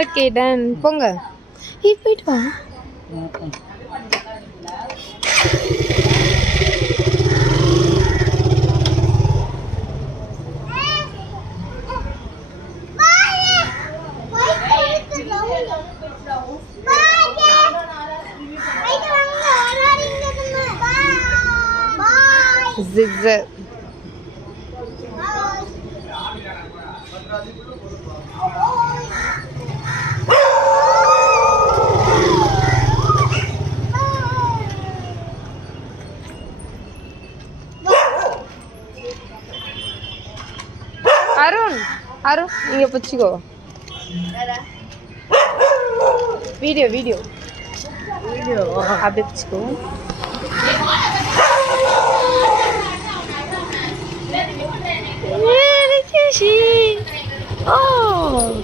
Okay done போங்க. போயிட்டு வா. Zigzag. Arun, இங்க பிடிச்சுக்கோ. வீடியோ அப்படியே பிடிச்சுக்கோ. Oh.